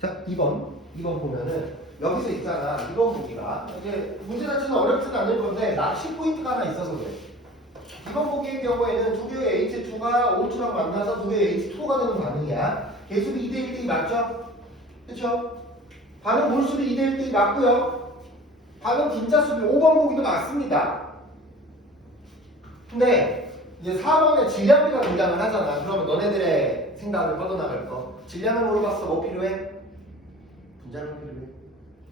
자, 2번. 2번 보면은 여기서 있잖아. 2번 보기가. 이제 문제 자체는 어렵진 않을 건데 낚시 포인트가 하나 있어서 그래. 2번 보기의 경우에는 두 개의 H2가 O2랑 만나서 두 개의 H2가 되는 반응이야. 개수비 2대 1대2 맞죠? 그쵸? 반응 몰수비 2대 1대2 맞고요. 반응 빈자수비 5번 보기도 맞습니다. 근데 이제 4번에 질량비가 등장을 하잖아. 그러면 너네들의 생각을 뻗어나갈 거. 질량을 물어봤어. 뭐 필요해? 분자량 필요해.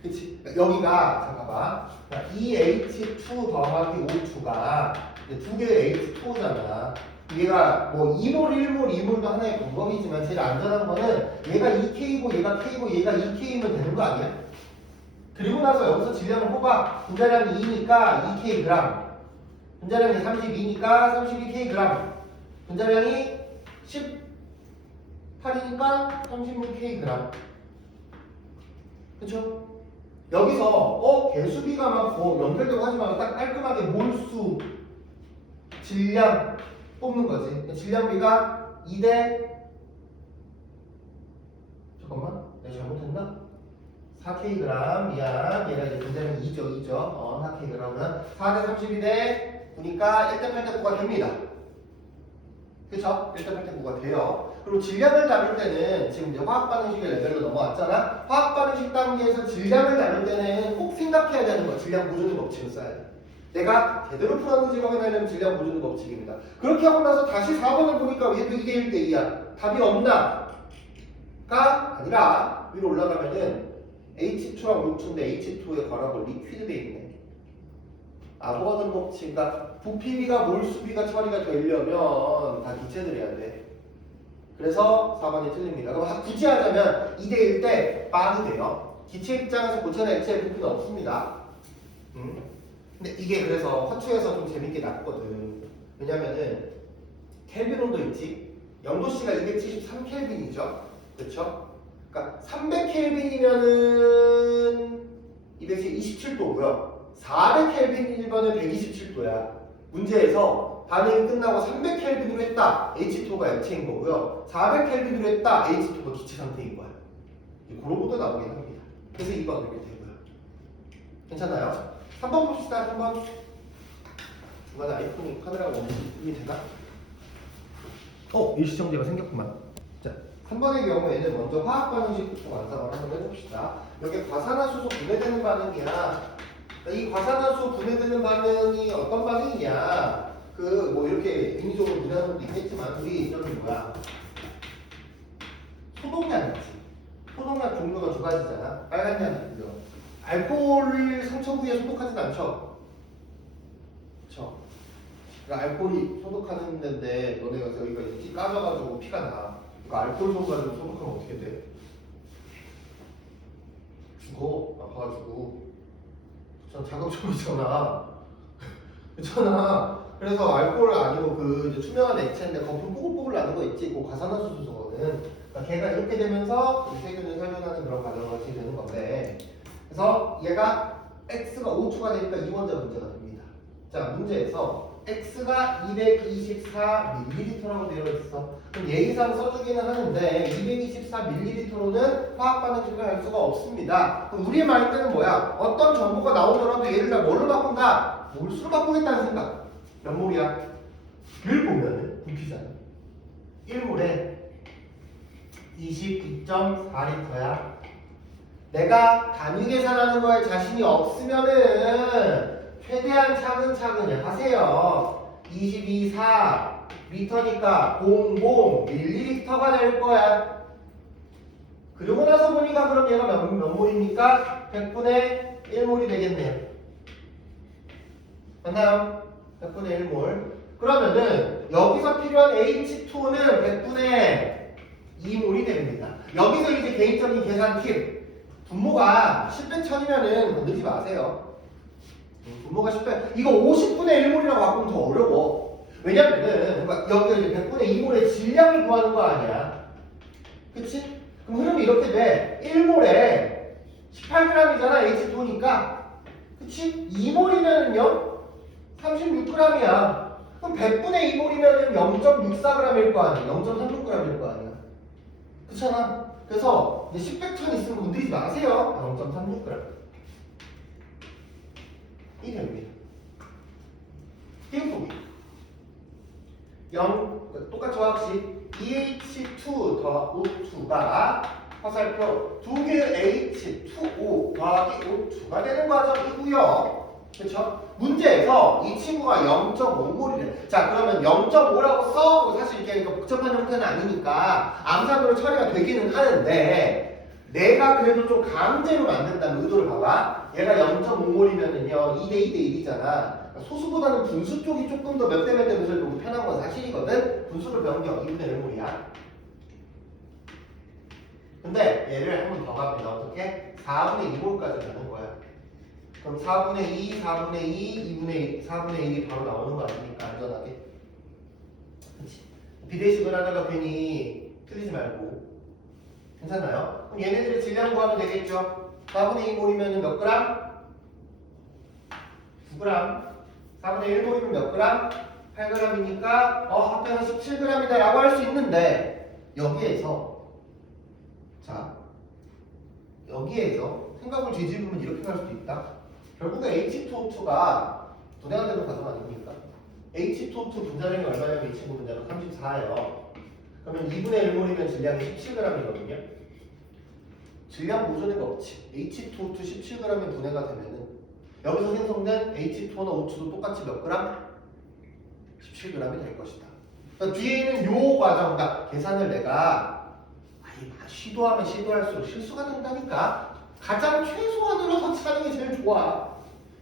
그치? 여기가 잠깐만. 그러니까 2H2 더하기 O2가 두 개의 H2잖아. 얘가 뭐 2몰, 1몰, 2몰도 하나의 방법이지만 제일 안전한 거는 얘가 2K고 얘가 K고 얘가 2K면 되는 거 아니야? 그리고 나서 여기서 질량을 뽑아 분자량이 2니까 2K 그램 분자량이 32니까 32K 그램 분자량이 18이니까 36K 그쵸? 여기서 어 개수비가 많고 연결되고 하지 말고 딱 깔끔하게 몰수 질량 뽑는 거지 질량비가 2대 잠깐만 내가 잘못했나? 4K 그램 미안 얘가 이제 분자량이 2죠 2죠 어 4K 그램은 4대 32대 9니까 1대 8대 9가 됩니다 그쵸? 1대 8대 9가 돼요 그리고 질량을 다룰 때는 지금 이제 화학 반응식의 레벨로 넘어왔잖아 화학 반응식 단계에서 질량을 다룰 때는 꼭 생각해야 되는 거 질량 보존의 법칙을 써야 돼 내가 제대로 풀었는지 확인하려면 질량 보존의 법칙입니다 그렇게 하고 나서 다시 4번을 보니까 얘도 2대 1대 2야 답이 없나? 가 아니라 위로 올라가면은 H2랑 O2인데 H2에 관하고 리퀴드 돼 있네. 아보가드로 법칙, 그러니까 부피비가 몰수비가 처리가 되려면 다 기체를 해야 돼. 그래서 4번이 틀립니다. 그럼 굳이 하자면 2대1 때 빵이 돼요. 기체 입장에서 고체나 액체의 부피는 없습니다. 음. 근데 이게 그래서 화투에서 좀 재밌게 났거든. 왜냐면은 켈빈 온도 있지. 영도씨가 273켈빈이죠. 그렇죠? 그러니까 300켈빈이면은 227도고요. 400켈빈이면 127도야. 문제에서 반응이 끝나고 300켈빈으로 했다. H2가 액체인 거고요. 400켈빈으로 했다. H2가 기체 상태인 거야. 그런 것도 나오긴 합니다. 그래서 2번 이렇게 되고요. 괜찮나요? 3번 봅시다. 3번. 중간에 아이폰이 카메라가 이게 되나? 어, 일시정지가 생겼구만. 자, 3번의 경우 에는 먼저 화학 반응식부터 완성을 한번 해봅시다. 여기 과산화수소 분해되는 반응이야. 그러니까 이 과산화수 분해되는 반응이 어떤 반응이냐? 그 뭐 이렇게 인위적으로 분해하는 것도 있겠지만 우리 저기 뭐야? 소독약 있지. 소독약 종류가 두 가지잖아. 빨간 약이 있고요. 알코올을 상처 부위에 소독하진 않죠. 그렇죠. 그러니까 알코올이 소독하는 데인데 너네가 여기가 이렇게 까져가지고 피가 나. 그러니까 알코올 솜 가지고 소독하면 어떻게 돼? 죽어. 아파가지고. 전 자극적이잖아. 그렇잖아. 그래서 알코올 아니고 그 투명한 액체인데 거품 뽀글뽀글 나는 거 있지. 그 과산화수소거든. 그러니까 걔가 이렇게 되면서 이 세균을 살균하는 그런 과정을 거치게 되는 건데. 그래서 얘가 x가 5초가 되니까 이 번째 문제가 됩니다. 자 문제에서 x가 224ml라고 되어 있어. 그럼 예의상 써주기는 하는데 224ml로는 화학 반응식을 할 수가 없습니다. 그럼 우리의 말때는 뭐야? 어떤 정보가 나오더라도 얘를 다 뭘로 바꾼다? 몰수로 바꾸겠다는 생각. 몇 몰이야? 를 보면은 부피잖아. 1몰에 22.4리터야. 내가 단위 계산하는 거에 자신이 없으면은 최대한 차근차근 하세요. 22, 4 리터니까 00 밀리리터가 될 거야. 그리고 나서 보니까 그럼 얘가 몇, 몇 몰입니까? 100분의 1몰이 되겠네요. 맞나요? 100분의 1몰. 그러면은 여기서 필요한 H2는 100분의 2몰이 됩니다. 여기서 이제 개인적인 계산 팁. 분모가 10배 천이면은 건들지 마세요. 음, 분모가 10배. 이거 50분의 1몰이라고 바꾸면 더 어려워. 왜냐면은 여기가 이제 100분의 2몰의 질량을 구하는 거 아니야. 그치? 그럼 흐름이 이렇게 돼. 1몰에 18g이잖아. H2니까. 그치? 2몰이면은요? 36g이야. 그럼 100분의 2몰이면은 0.64g일 거 아니야. 0.36g일 거 아니야. 그렇잖아. 그래서 이제 10백천 있으면 건드리지 마세요. 0.36g. 이 됩니다. 띄우기. 0, 똑같죠, 확시. EH2 더 O2가 화살표 두 개의 H2O 더하기 O2가 되는 과정이고요. 그렇죠? 문제에서 이 친구가 0.5몰이래. 자, 그러면 0.5라고 써고 사실 이게 복잡한 형태는 아니니까 암산으로 처리가 되기는 하는데 내가 그래도 좀 강제로 만든다는 의도를 봐봐. 얘가 0.5몰이면은요 2대 2대 1이잖아. 소수보다는 분수 쪽이 조금 더 몇 대 몇대 몇을 보고 편한 건 사실이거든. 분수를 변경 2분의 1몰이야. 근데 얘를 한 번 더 갑니다. 어떻게? 4분의 2몰까지 가는 거야. 그럼 4분의 2, 4분의 2, 2분의 1, 4분의 1이 바로 나오는 거 아닙니까? 안전하게. 그치? 비례식을 하다가 괜히 틀리지 말고. 괜찮나요? 그럼 얘네들의 질량 구하면 되겠죠? 4분의 2 몰이면 몇 그램? 9g. 4분의 1 몰이면 몇 그램? 8g이니까 어 합해서 17g이다 라고 할 수 있는데 여기에서 자 여기에서 생각을 뒤집으면 이렇게 갈 수도 있다. 결국에 H2O2가 분해가 되는 과정 아닙니까? H2O2 분자량이 얼마냐면 이 친구 분자량 34예요. 그러면 2분의 1몰이면 질량이 17g이거든요. 질량 보존의가 없지. H2O2 17g이 분해가 되면은 여기서 생성된 H2O나 O2도 똑같이 몇 그램? 17g이 될 것이다. 그러니까 뒤에 있는 요 과정, 그러니까 계산을 내가 아니 막 시도하면 시도할수록 실수가 된다니까. 가장 최소한으로 터치하는 게 제일 좋아.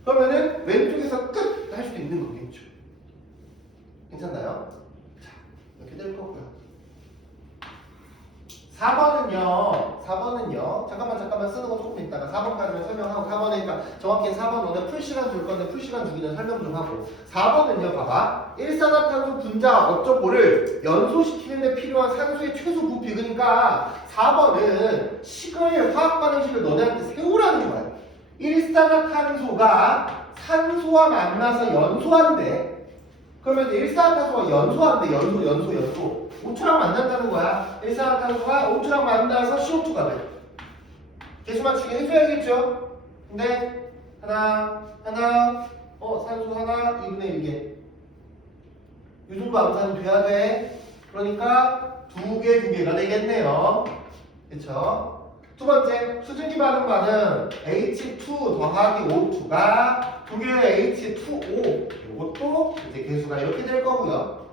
그러면은 왼쪽에서 끝 할 수도 있는 거겠죠. 괜찮나요? 자, 이렇게 될 거고요. 4번은요, 4번은요, 잠깐만, 잠깐만 쓰는 거 조금 있다가 4번까지만 설명하고 4번이니까 정확히 4번 오늘 풀 시간 줄 건데 풀 시간 주기 전에 설명 좀 하고 4번은요, 봐봐. 일산화탄소 분자 어쩌고를 연소시키는 데 필요한 산소의 최소 부피, 그러니까 4번은 식을 화학 반응식을 너네한테 세우라는 거야. 일산화탄소가 산소와 만나서 연소한대. 그러면 일산화탄소가 연소한대, 연소, 연소, 연소. O2랑 만난다는 거야. 일산화 탄소가 O2랑 만나서 CO2가 돼. 개수 맞추기 해줘야겠죠? 근데 하나, 하나, 어 산소 하나, 2분의 1개. 이 정도 암산이 돼야 돼. 그러니까 두 개, 두 개가 되겠네요. 그쵸? 두 번째, 수증기 반응 반응 H2 더하기 O2가 두 개의 H2O. 이것도 이제 개수가 이렇게 될 거고요.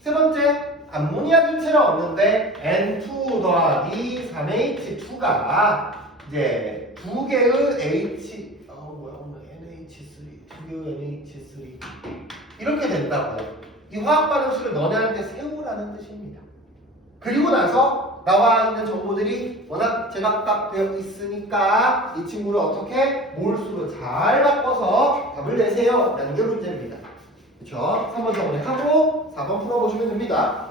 세 번째, 암모니아 기체를 얻는데 N2 더하기 3H2가 이제 두 개의 H 어 뭐야 오늘 NH3 두 개의 NH3 이렇게 된다고요. 이 화학 반응식을 너네한테 세우라는 뜻입니다. 그리고 나서 나와 있는 정보들이 워낙 제각각 되어 있으니까 이 친구를 어떻게 몰수로 잘 바꿔서 답을 내세요. 라는 게 문제입니다. 그렇죠? 3번 정원에 하고 4번 풀어보시면 됩니다.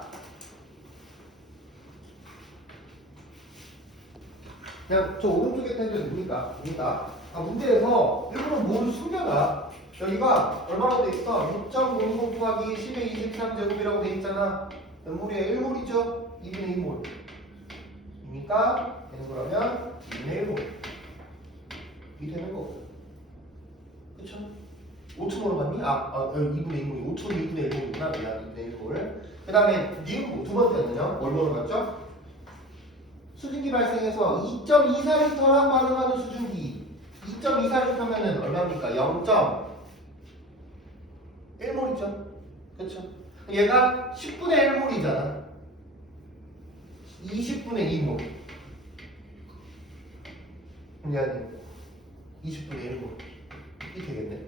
그냥 저 오른쪽에 해도 됩니까? 됩니다. 아, 문제에서 일부러 뭐를 숨겨놔. 여기가 얼마나 돼 있어? 6.00 곱하기 10의 23제곱이라고 돼 있잖아. 몇 몰이야? 1몰이죠? 2분의 2몰. 이니까 되는 거라면 2분의 1몰. 이게 되는 거고. 그쵸? 5초몰 맞니? 아, 아 2분의 2몰이 5초 2분의 1몰이구나. 미안, 2분의 1몰. 그 다음에 니은 두 번째는요? 뭘 보는 거죠? 수증기 발생해서 2.24리터랑 반응하는 수증기. 2.24리터면은 얼마입니까? 0.1몰이죠. 그렇죠? 얘가 10분의 1몰이잖아. 20분의 2몰. 미안해 20분의 1몰. 이 되겠네.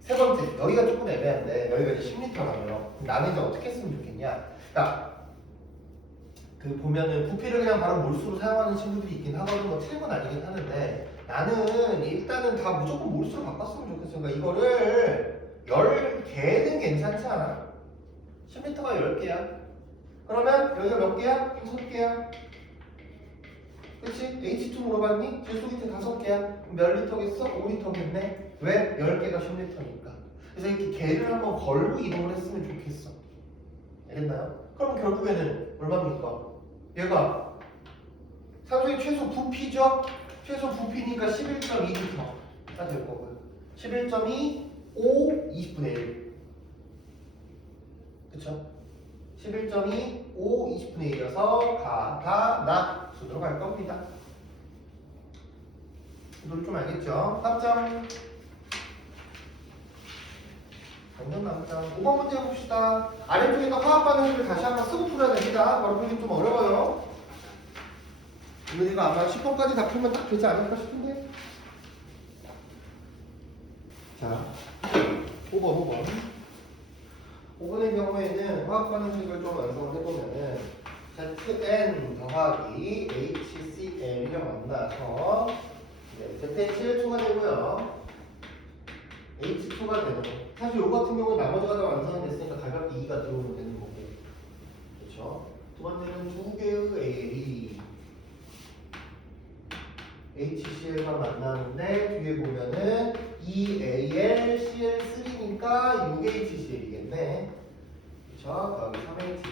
세 번째 여기가 조금 애매한데 여기가 이제 10리터라고요. 나는 이제 어떻게 했으면 좋겠냐? 그러니까 그 보면은 부피를 그냥 바로 몰수로 사용하는 친구들이 있긴 하거든 뭐 틀린 건 아니긴 하는데 나는 일단은 다 무조건 몰수로 바꿨으면 좋겠어 그러니까 이거를 10개는 괜찮지 않아? 10m가 10개야 그러면 여기가 몇 개야? 6개야 그치? H2 물어봤니? 질소 기체 5개야 몇 리터겠어? 5리터겠네 왜? 10개가 10리터니까 그래서 이렇게 개를 한번 걸고 이동을 했으면 좋겠어 알겠나요? 그럼 결국에는 얼마입니까? 얘가 산소의 최소 부피죠? 최소 부피니까 11.2L가 될 거고요. 11.2, 5, 20분의 1. 그쵸? 11.2, 5, 20분의 1이어서 가, 다, 나 순으로 갈 겁니다. 이걸 좀 알겠죠? 3점. 완전 남점. 5번 문제 봅시다. 아래쪽에 있는 화학 반응식을 다시 한번 쓰고 풀어야 됩니다. 바로 풀기 좀 어려워요. 이거 이거 아마 10번까지 다 풀면 딱 되지 않을까 싶은데. 자, 5번, 5번. 5번의 경우에는 화학 반응식을 좀 완성을 해보면은 ZN 더하기 HCl이랑 만나서 네, ZN7초가 되고요. H2가 되는 거. 사실 요 같은 경우는 나머지 가 다 완성이 됐으니까 가볍게 2가 들어오면 되는 거고. 그렇죠? 두 번째는 두 개의 Al이 HCl과 만나는데 뒤에 보면은 2AL, CL3니까 6HCl이겠네. 그렇죠? 더하기 3HCl.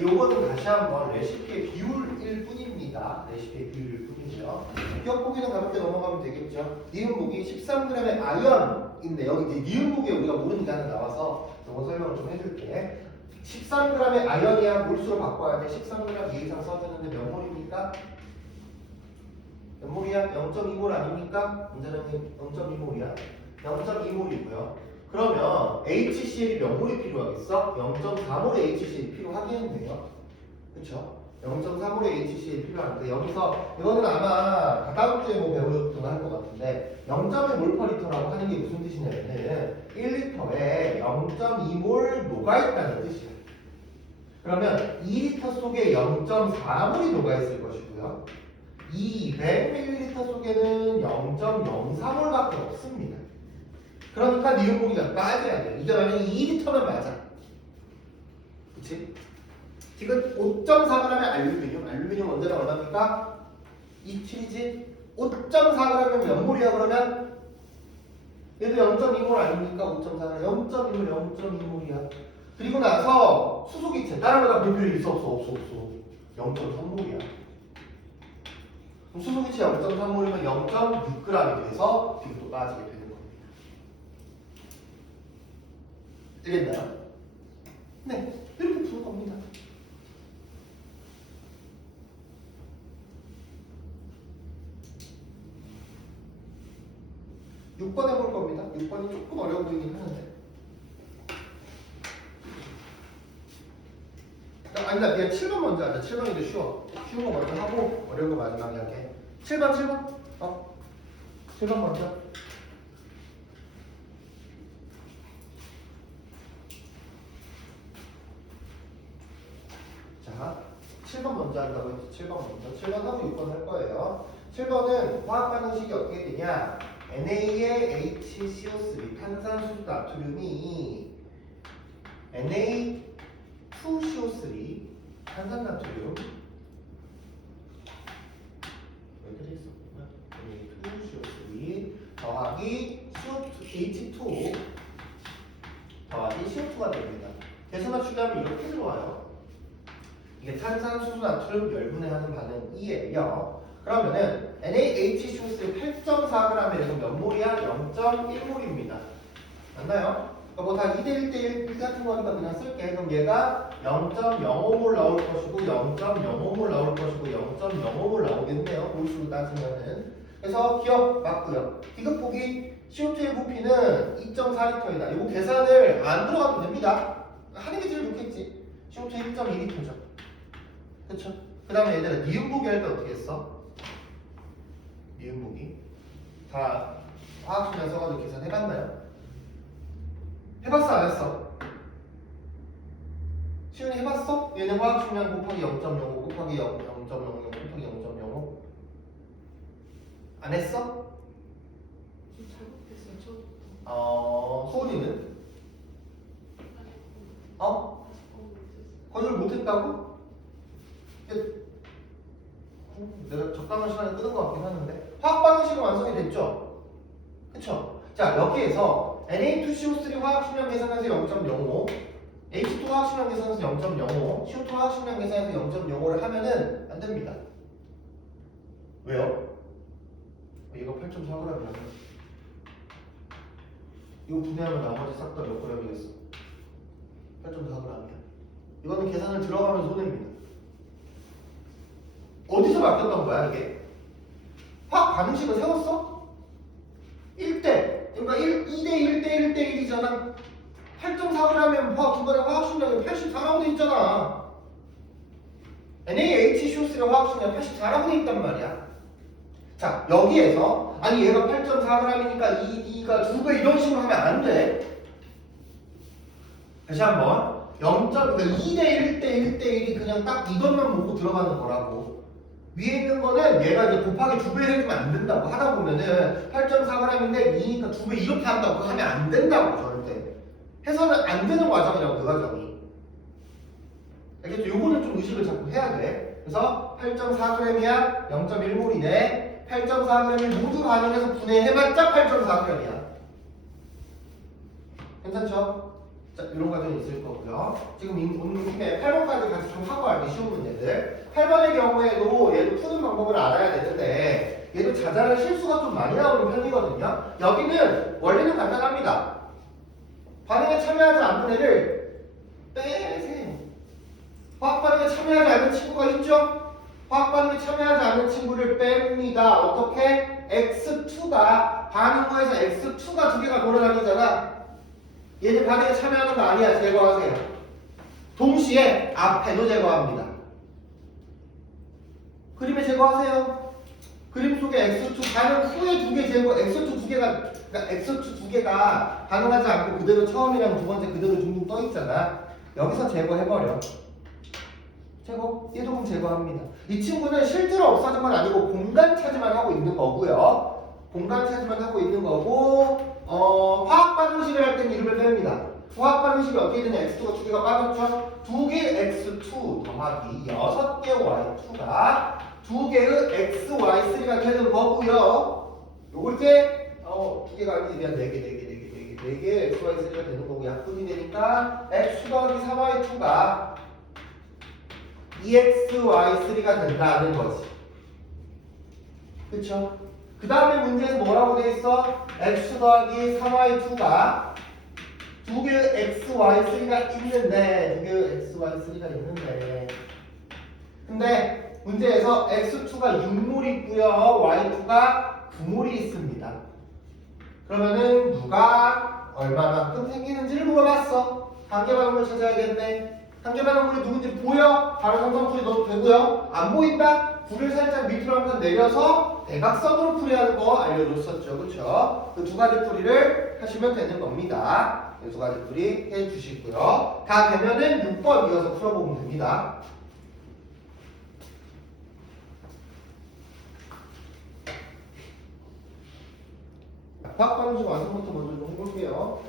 요거는 다시 한번 레시피의 비율일 뿐입니다. 레시피의 비율일 뿐이죠. 보기는 가볍게 넘어가면 되겠죠. 니은 보기 13g의 아연인데 여기 이제 니은 보기에 우리가 모르는 게 하나 나와서 이거 설명을 좀 해줄게. 13g의 아연이야 몰수로 바꿔야 돼. 13g 이상 써주는데 몇 몰입니까? 몇 몰이야? 0.2몰 아닙니까? 문제는 0.2몰이야. 0.2몰이고요. 그러면 HCl이 몇 몰이 필요하겠어? 0.4몰의 HCl이 필요하겠네요. 그쵸? 0.3몰의 HCl이 필요한데 여기서 이거는 아마 다음 주에 뭐 배우거나 할것 같은데 0.1몰/리터라고 하는 게 무슨 뜻이냐면은 1리터에 0.2몰 녹아있다는 뜻이야. 그러면 2리터 속에 0.4몰이 녹아있을 것이고요. 200ml 속에는 0.03몰밖에 없습니다. 그러니까 니은 보기가 빠져야 돼. 이게 만약에 2리터면 맞아. 그치? 지금 5.4g의 알루미늄, 알루미늄 원자는 얼마입니까? 2칠이지? 5.4g이면 몇 몰이야 그러면? 얘도 0.2몰 아닙니까? 5.4g 0.2몰, 0.2몰이야. 그리고 나서 수소기체 볼 필요 있어 없어 없어 없어 0.3몰이야. 그럼 수소기체 0.3몰이면 0.6g이 돼서 비도 빠지게 되는 겁니다. 되겠나요? 네, 이렇게 푸는 겁니다. 육번 해볼 겁니다. 6번이 조금 어려워 보이긴 하는데. 아, 아니다, 그냥 7번 먼저 하자. 7번이 더 쉬워. 쉬운 거 먼저 하고 어려운 거 마지막에 할게. 7번, 7번. 어. 7번 먼저. 자, 7번 먼저 한다고 했지. 7번 먼저. 7번 하고 6번 할 거예요. 7번은 화학 반응식이 어떻게 되냐? Na의 HCO3 탄산수소 나트륨이 Na2CO3 탄산 나트륨 여기 있었구나. Na2CO3 더하기 CO2, H2 더하기 CO2가 됩니다. 대소나 추가하면 이렇게 들어와요. 이게 탄산수소 나트륨 열분해 하는 반응이에요. 그러면은 NaHCO3 8.4g이라서 몇 몰이야? 0.1몰입니다. 맞나요? 그러니까 뭐다 2대 1 대 1 같은 거니까 그냥 쓸게. 그럼 얘가 0.05몰 나올 것이고 0.05몰 나올 것이고 0.05몰 나오겠네요. 몰수로 따지면은. 그래서 기억 맞고요. 디귿 보기 CO2의 부피는 2.4리터이다. 이거 계산을 안 들어가도 됩니다. 하는 게 제일 좋겠지. CO2 1.2리터죠. 그쵸? 그 다음에 얘들아 니은 보기 할 때 어떻게 했어? 니은 보기 다 화학식량 써가지고 계산해봤나요? 해봤어 안 했어? 시윤이 해봤어? 얘는 화학식량 곱하기 0.05 곱하기 0, 0.00 곱하기 0.05 안 했어? 좀 잘못했어요. 처음부터. 어... 소은이는? 어? 거절 못했다고? 내가 적당한 시간에 끄는 것 같긴 하는데 화학 반응식은 완성이 됐죠? 그쵸? 자 여기에서 Na2CO3 화학식량 계산해서 0.05 H2 화학식량 계산해서 0.05 CO2 화학식량 계산해서 0.05를 하면은 안 됩니다 왜요? 얘가 8.4g이야. 이거 분해하면 나머지 싹 다 몇 g이겠어? 8.4g이야. 이거는 계산을 들어가면 손해입니다. 어디서 바뀌었던 거야 이게? 화학 반응식을 세웠어? 1대 그러니까 1, 2대 1대 1대 1이잖아 8.4g이면 화학 두 번의 화학식량이 84라고 돼 있잖아 NaHCO3의 화학식량 84라고 돼 있단 말이야 자 여기에서 아니 얘가 8.4g이니까 이 2가 두배 이런 식으로 하면 안돼 다시 한번 0. 그러니까 2대 1대 1대 1이 그냥 딱 이것만 보고 들어가는 거라고 위에 있는 거는 얘가 이제 곱하기 두 배 해주면 안 된다고 하다 보면은 8.4g인데 2니까 두 배 이렇게 한다고 하면 안 된다고 절대 해서는 안 되는 과정이라고 그 과정이. 알겠죠? 요거는 좀 의식을 자꾸 해야 돼. 그래서 8.4g이야 0.1몰이네. 8.4g을 모두 반응해서 분해해봤자 8.4g이야. 괜찮죠? 자, 이런 과정이 있을 거고요. 지금 이- 오늘 김에 8번까지 같이 좀 하고 알기 쉬운 문제들. 8번의 경우에도 얘도 푸는 방법을 알아야 되는데 얘도 자잘한 실수가 좀 많이 나오는 편이거든요. 여기는 원리는 간단합니다. 반응에 참여하지 않는 애를 빼세요. 화학 반응에 참여하지 않는 친구가 있죠? 화학 반응에 참여하지 않는 친구를 뺍니다. 어떻게? X2가 반응구에서 X2가 두 개가 돌아다니잖아. 얘는 반응에 참여하는 거 아니야. 제거하세요. 동시에 앞에도 제거합니다. 그림에 제거하세요. 그림 속에 X2 반응 후에 두 개 제거, X2 두 개가, 그러니까 X2 두 개가 반응하지 않고 그대로 처음이랑 두 번째 그대로 둥둥 떠 있잖아. 여기서 제거해버려. 제거, 얘도 그럼 제거합니다. 이 친구는 실제로 없어진 건 아니고 공간 차지만 하고 있는 거고요. 공간 차지만 하고 있는 거고, 어, 화학 반응식을 할 때는 이름을 뺍니다. 화학 반응식이 어떻게 되냐? X2가 두 개가 빠졌죠? 두개 X2 더하기 여섯 개 Y2가 두 개의 XY3가 되는 거고요. 요걸 때, 어, 두 개가 아니지, 미안, 네 개, 네 개, 네 개, 네 개, 네 개 XY3가 되는 거고, 약분이 되니까 X 더하기 4Y2가 EXY3가 된다는 거지. 그쵸? 그 다음에 문제에서 뭐라고 돼 있어? X 더하기 3Y2가 두 개의 XY3가 있는데, 두 개의 XY3가 있는데. 근데 문제에서 X2가 6몰이 있고요. Y2가 9몰이 있습니다. 그러면은 누가 얼마만큼 생기는지를 물어봤어. 단계반응을 찾아야겠네. 단계반응물이 누군지 보여? 바로 상상풀이 넣어도 되고요. 안 보인다? 불을 살짝 밑으로 한번 내려서 대각선으로 풀이하는 거 알려줬었죠. 그쵸? 그 두 가지 풀이를 하시면 되는 겁니다. 이두 가지 풀이 해주시고요. 다 되면은 6번 이어서 풀어보면 됩니다. 화학 반응식 완성부터 먼저 좀 해볼게요.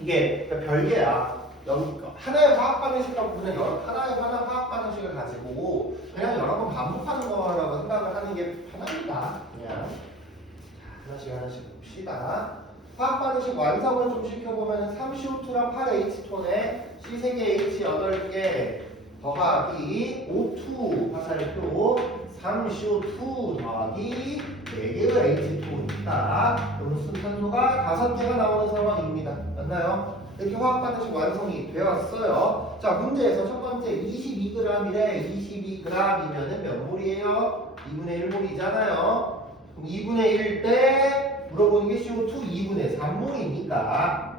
이게 별개야. 여기 하나의 화학 반응식이라고 여러 하나의 하나 화학 반응식을 가지고 그냥 여러 번 반복하는 거라고 생각을 하는 게 편합니다. 그냥 자, 하나씩 하나씩 봅시다. 화학 반응식 완성을 좀 시켜보면 3CO2랑 8H2톤에 C3개 H 8개 더하기 O2 화살표 3CO2 더하기 4개의 H2니까 그럼 순탄소가 5개가 나오는 상황입니다. 맞나요? 이렇게 화학 반응식 완성이 되었어요. 자, 문제에서 첫 번째 22g이래. 22g이면은 몇 몰이에요? 2분의 1몰이잖아요. 그럼 2분의 1 때 물어보는 게 CO2 2분의 3몰이니까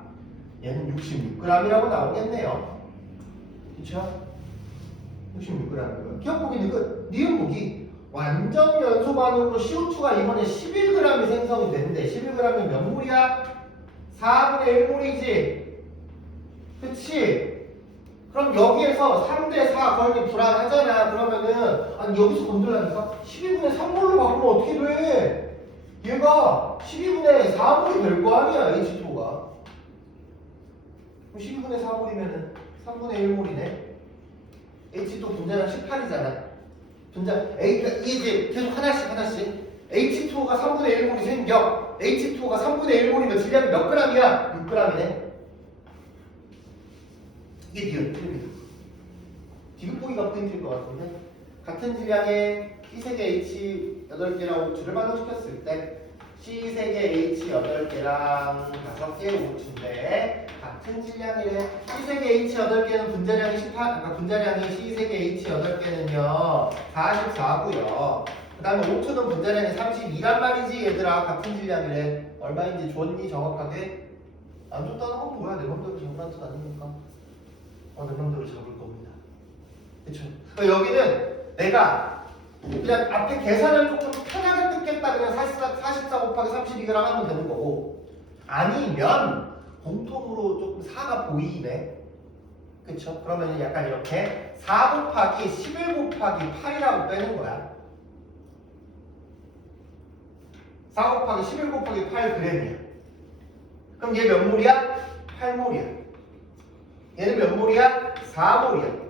얘는 66g이라고 나오겠네요. 그쵸? 66g이고요. 기억 보기는 끝. 니은 보기. 완전 연소 반응으로 CO2가 이번에 11g이 생성이 됐는데 11g이면 몇 몰이야? 4분의 1몰이지. 그치? 그럼 여기에서 3대 4 걸기 불안하잖아. 그러면은 아니 여기서 건들라니까 12분의 3몰로 바꾸면 어떻게 돼? 얘가 12분의 4몰이 될 거 아니야 H2가. 그럼 12분의 4몰이면은 3분의 1몰이네. H2 분자량 18이잖아. 분자 A 그러니까 이게 계속 하나씩 하나씩 H2O가 3분의 1몰이 생겨. H2O가 3분의 1몰이면 질량이 몇 g이야? 6g이네. 이게 디귿 틀립니다. 디귿 보기가 포인트일 것 같은데 같은 질량의 C 세개 H 8개랑 O2를 반응시켰을 때 C 세개 H 8개랑 5개 O2인데 같은 질량이래. C 세개 H 8개는 분자량이 18, 그러니까 분자량이 C 세개 H 8개는요 44고요. 그 다음에 O2는 분자량이 32란 말이지 얘들아 같은 질량이래. 얼마인지 줬니 정확하게? 안 줬다는 건 뭐야? 내 맘대로 뜻 아닙니까? 어, 내 맘대로 잡을 겁니다. 그러니까 여기는 내가 그냥 앞에 계산을 조금 편하게 뜯겠다 그냥 44, 44 곱하기 32g 하면 되는 거고 아니면 공통으로 조금 4가 보이네 그쵸? 그러면 약간 이렇게 4 곱하기 11 곱하기 8이라고 빼는 거야 4 곱하기 11 곱하기 8g이야 그럼 얘 몇 몰이야? 8몰이야 얘는 몇 몰이야? 4몰이야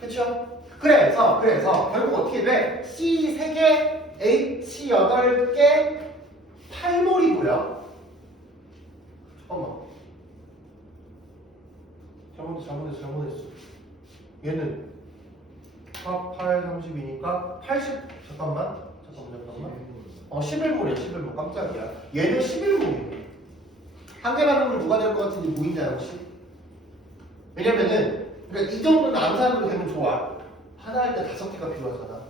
그쵸? 그래서 그래서 결국 어떻게 돼? C 3개, H 8개, 8몰이고요. 어머. 잘못했어, 잘못했어, 잘못했어. 얘는 4, 8, 30이니까 80, 잠깐만. 잠깐만, 잠깐만. 어, 11몰이야, 11몰. 깜짝이야. 얘는 11몰이야. 한 개만 하면 누가 될 것 같은지 보이냐, 혹시? 왜냐면은, 그러니까 이 정도는 암산으로 되면 좋아. 하나 할 때 다섯 개가 필요하잖아.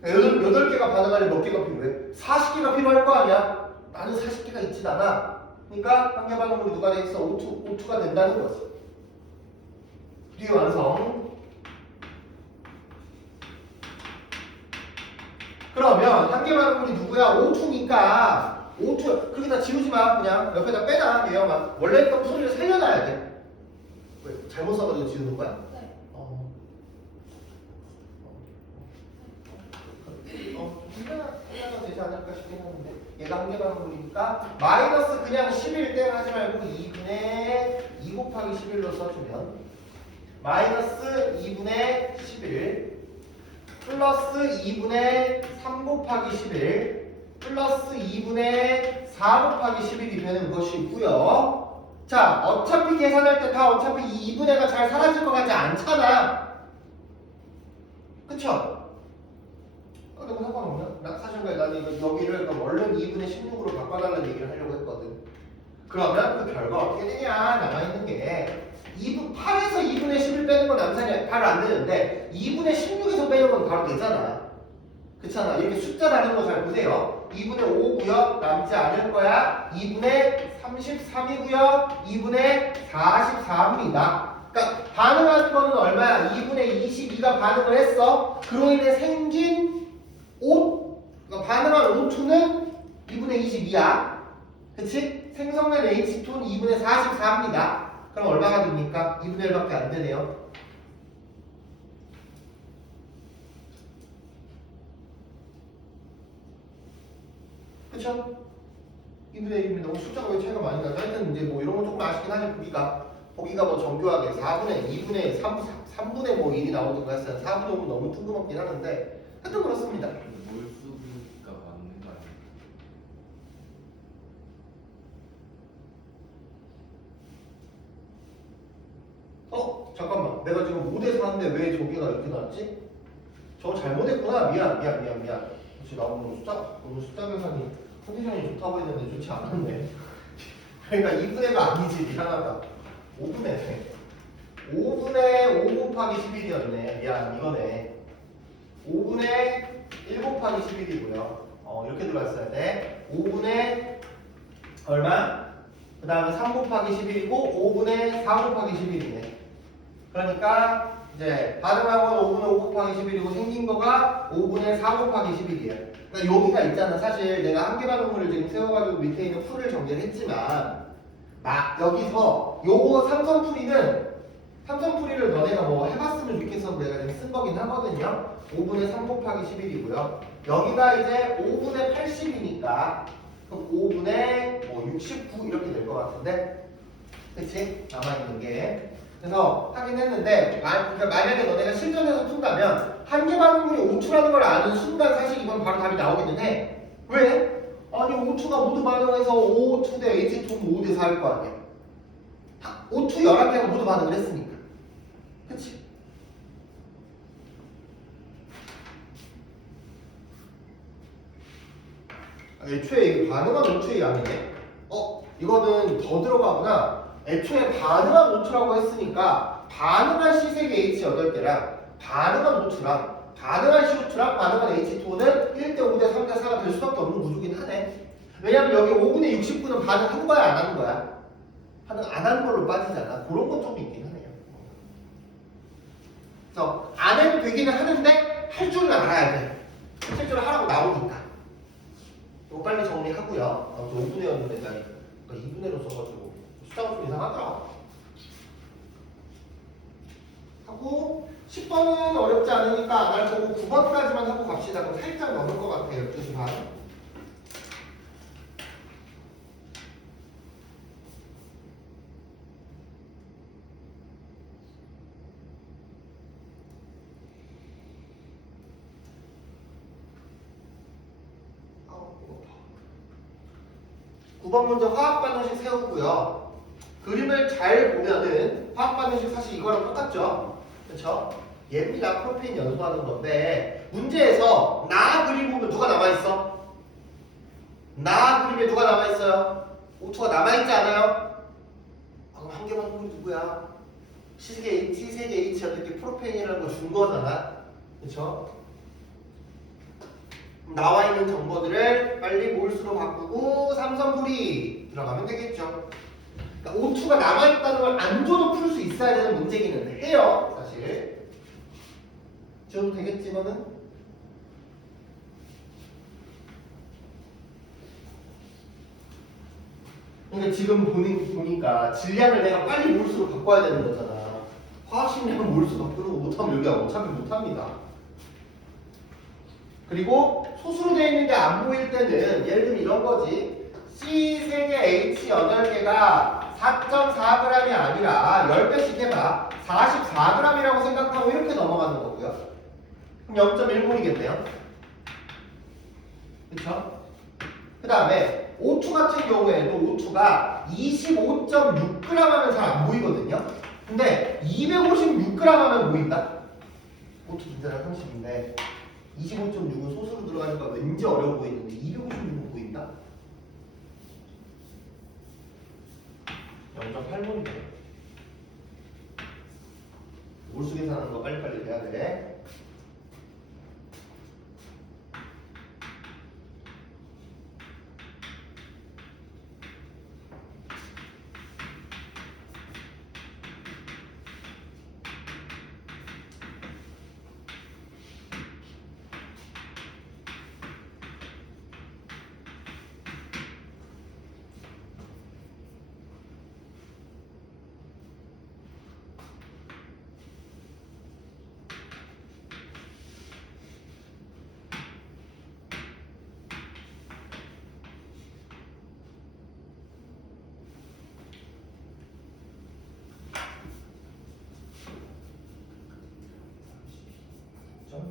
그러니까 여덟, 여덟 개가 반응하려면 몇 개가 필요해? 40개가 필요할 거 아니야? 나는 40개가 있진 않아. 그러니까 한개 반응물이 누가 돼 있어? O2, O2가 된다는 거지. 뒤에 완성. 그러면 한개 반응물이 누구야? O2니까 O2 그렇게 다 지우지 마 그냥 옆에다 빼놔 얘만 원래 있던 소리를 살려놔야 돼. 왜 잘못 써가지고 지우는 거야? 네. 어. 어, 하나, 하나가 되지 않을까 싶긴 하는데 얘가 한 개만 물이니까 마이너스 그냥 11 땡 하지 말고 2분의 2 곱하기 11로 써주면 마이너스 2분의 11 플러스 2분의 3 곱하기 11 플러스 2분의 4 곱하기 11이 되는 것이 있고요 자 어차피 계산할 때 다 어차피 이 2분의가 잘 사라질 것 같지 않잖아 그쵸? 어, 너무 상관없나? 나 사실 나는 이거 여기를 그럼 얼른 2분의 16으로 바꿔달라는 얘기를 하려고 했거든. 그러면 그 결과 어떻게 되냐? 남아있는 게 2분, 8에서 2분의 11 빼는 건 남산이 바로 안 되는데 2분의 16에서 빼는 건 바로 되잖아. 그렇잖아. 이렇게 숫자 다른 거 잘 보세요. 2분의 5고요. 남지 않을 거야. 2분의 33이고요. 2분의 44분이다. 그러니까 반응하는 거는 얼마야? 2분의 22가 반응을 했어. 그로 인해 생긴 옷, 그러니까 반응한 O2는 2분의 22야. 그치? 생성된 H2는 2분의 44입니다. 그럼 얼마가 됩니까? 2분의 1밖에 안 되네요. 그쵸? 2분의 1이면 너무 숫자가 왜 차이가 많이 나죠? 하여튼 이제 뭐 이런 건 조금 아쉽긴 하지, 보기가. 보기가 뭐 정교하게 4분의 2분의 3, 3분의 뭐 1이 나오든가 했어요. 4분의 5는 너무 뜬금없긴 하는데 하여튼 그렇습니다. 뭘 쓰기가 맞는 거 아니야? 어? 잠깐만 내가 지금 5대 4인데 왜 저기가 이렇게 나왔지? 저거 잘못했구나 미안 미안 미안 미안 혹시 나 오늘 숫자 오늘 숫자 계산이 컨디션이 좋다고 했는데 좋지 않았네 그러니까 2분의가 아니지 미안하다. 5분의 5분의 5 곱하기 11이었네. 미안 이거네. 5분의 1 곱하기 11이고요. 어 이렇게 들어갔어야 돼. 5분의 얼마? 그 다음에 3 곱하기 11이고 5분의 4 곱하기 11이네. 그러니까 이제 건 5분의 5 곱하기 11이고 생긴 거가 5분의 4 곱하기 11이에요. 그러니까 여기가 있잖아. 사실 내가 한개 반응물을 지금 세워가지고 밑에 있는 풀을 정리를 했지만 막 여기서 요 삼성 풀이는 삼성 풀이를 너네가 뭐 해봤으면 좋겠어서 내가 지금 쓴 거긴 하거든요. 5분의 3 곱하기 11이고요. 여기가 이제 5분의 80이니까 그럼 5분의 뭐69 이렇게 될 것 같은데 그치? 남아있는 게 그래서 하긴 했는데 마, 그러니까 만약에 너네가 실전에서 푼다면 한계 반응물이 오추라는 걸 아는 순간 사실 이건 바로 답이 나오기는 해. 왜? 아니 오추가 모두 반응해서 O2 대 H2 5대 4일 거 아니야. O2 11개가 모두 반응을 했으니까. 그치? 아, 애초에 반응한 오추의 양이네? 어? 이거는 더 들어가거나 애초에 반응한 노출라고 했으니까 반응한 C색의 H 8개랑 반응한 노출랑 반응한 CO2랑 반응한 H2는 1대 5대 3대 4가 될 수밖에 없는 구조긴 하네. 왜냐면 여기 5분의 69는 반응한 거야 안 하는 거야? 반응 안 하는 걸로 빠지잖아. 그런 건좀 있긴 하네요. 그래서 안 해도 되기는 하는데 할 줄은 알아야 돼. 실제로 하라고 나오니까. 이거 빨리 정리하고요. 아무튼 5분의였는데 나 그러니까 2분의로 써가지고 숫자가 좀 이상하더라. 하고 10번은 어렵지 않으니까 안할 거고 9번까지만 하고 갑시다. 그럼 살짝 넘을 것 같아요. 12시 반. 아우, 배고파. 9번 문제 화학 반응식 세우고요. 그림을 잘 보면은 화학 반응식 사실 이거랑 똑같죠? 그렇죠? 얘입니다. 프로페인 연소하는 건데 문제에서 나 그림 보면 누가 남아 있어? 나 그림에 누가 남아 있어요? O2가 남아 있지 않아요? 아, 그럼 한 개만 보면 누구야? C세계 H, C세계 H 어떻게 프로페인이라는 거 준 거잖아. 그렇죠? 나와 있는 정보들을 빨리 몰수로 바꾸고 삼성풀이 들어가면 되겠죠. 그러니까 O2가 남아있다는 걸 안 줘도 풀 수 있어야 되는 문제기는 해요, 사실. 줘도 되겠지, 이거는? 그러니까 지금 보니, 보니까 질량을 내가 빨리 몰수로 바꿔야 되는 거잖아. 화학식량을 몰수 바꾸는 거 못하면 여기가 어차피 못합니다. 그리고 소수로 되어 있는 게 안 보일 때는 예를 들면 이런 거지. C 3개, H 8개가 4.4g이 아니라 10배씩 해봐. 44g이라고 생각하고 이렇게 넘어가는 거고요. 그럼 0.10이겠네요. 그쵸? 그 다음에 O2 같은 경우에도 O2가 25.6g 하면 잘 안 보이거든요. 근데 256g 하면 보인다? O2 분자량 30인데 25.6은 소수로 들어가니까 왠지 어려워 보이는데 256은 보인다? 0.8몰이네. 몰수 계산하는 거 빨리빨리 해야 돼. 점.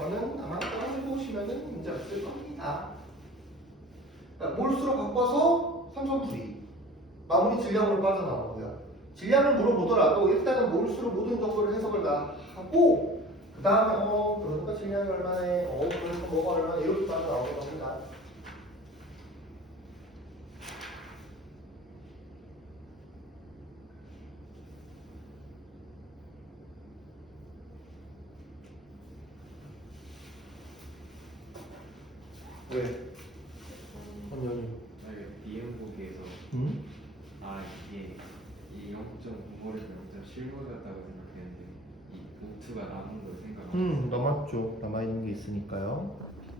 번은 아마 따라 해보시면은 문제 없을 겁니다. 그러니까 몰수로 바꿔서 삼성풀이 마무리 질량으로 빠져나오고요. 질량을 물어보더라도 일단은 몰수로 모든 정보를 해석을 다 하고 그 다음에 어 그러니까 질량이 얼마네 어 그러니까 뭐가 얼마네 이렇게 빠져나오는 겁니다. 왜? 헌연이 아니 비행 보기에서 응? 아 이게 이 0.9몰에서 0.7몰 같다고 생각했는데 이 노트가 남은 걸 생각하고 음 남았죠 남아있는 게 있으니까요